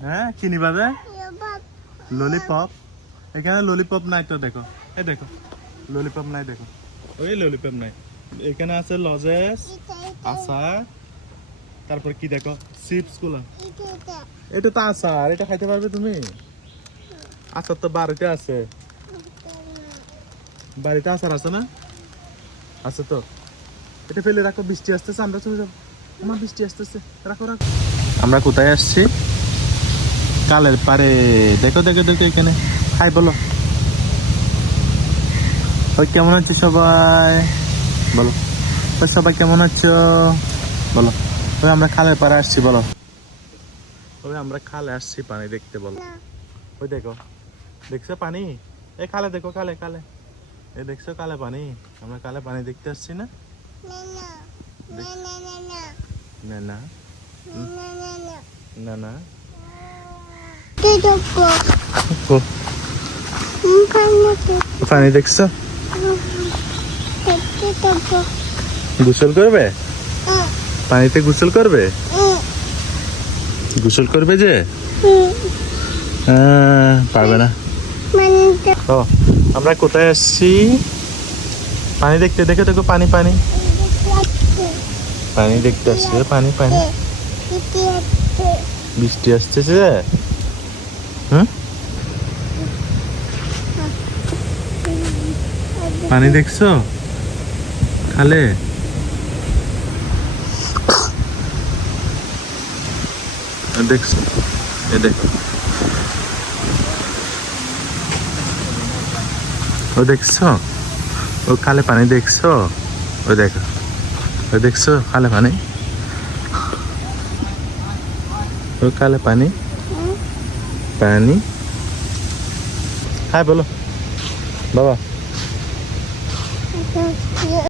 হ্যাঁ কি নিবা যে ললিপপ এখানে ললিপপ নাই তো দেখো এই দেখো ললিপপ নাই দেখো ওই ললিপপ নাই এখানে আছে লজেস আচার তারপর কি দেখো চিপস গুলা এটা তো আচার এটা খাইতে পারবে তুমি আচার তো বাড়িতে আছে বাড়িতে আচার আছে না আছে তো এটা ফেলে রাখো বৃষ্টি আসতেছে আমরা চলে যাবো আমার বৃষ্টি আসতেছে রাখো রাখো আমরা কোথায় আসছি কালের পারে দেখো দেখো দেখো এখানে হাই বলো ওই কেমন আছো সবাই বলো ওই সবাই কেমন আছো বলো ওই আমরা খালের পারে আসছি বলো ওই আমরা খালে আসছি পানি দেখতে বলো ওই দেখো দেখছো পানি এই খালে দেখো খালে খালে এই দেখছো কালে পানি আমরা কালে পানি দেখতে আসছি না না না না না পানি দেখছো গোসল করবে পানিতে গোসল করবে গোসল করবে যে পারবে না ও আমরা কোথায় আসছি পানি দেখতে দেখে দেখো পানি পানি পানি দেখতে আসছে পানি পানি বৃষ্টি আসতেছে হুম পানি দেখছো খালে দেখছো এ দেখো ও দেখছো ও খালে পানি দেখছো ও দেখো ও দেখছো খালে পানি ও খালে পানি পানি হাই বলো বাবা